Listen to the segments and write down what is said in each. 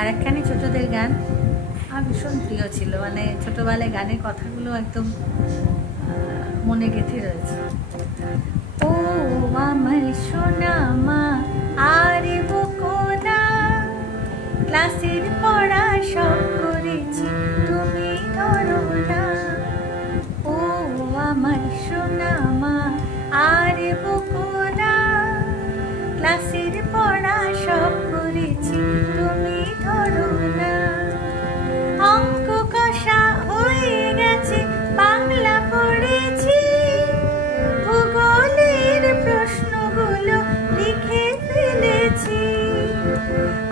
আর একখানি ছোটদের গান। আমার ভীষণ প্রিয় ছিল মানে ছোটবেলায় গানের কথাগুলো একদম মনে গেঁথে রয়েছে। ও আমার সোনা মা, আর বকোনা ক্লাসের পড়া সব করেছি, তুমি ধরো না। ও আমার সোনা মা, আর বকোনা ক্লাসের Yeah.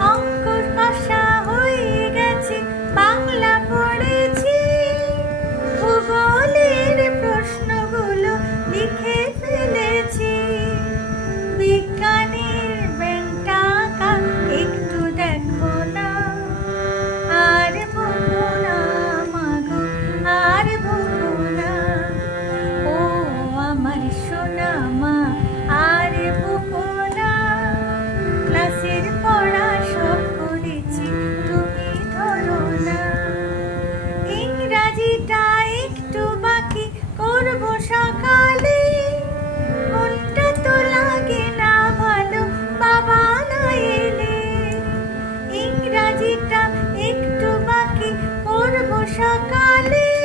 কাজিটা একটু বাকি করব সকালে। মনটা তো লাগে না ভালো, বাবা না এলে। ইংরাজিটা একটু বাকি করব সকালে।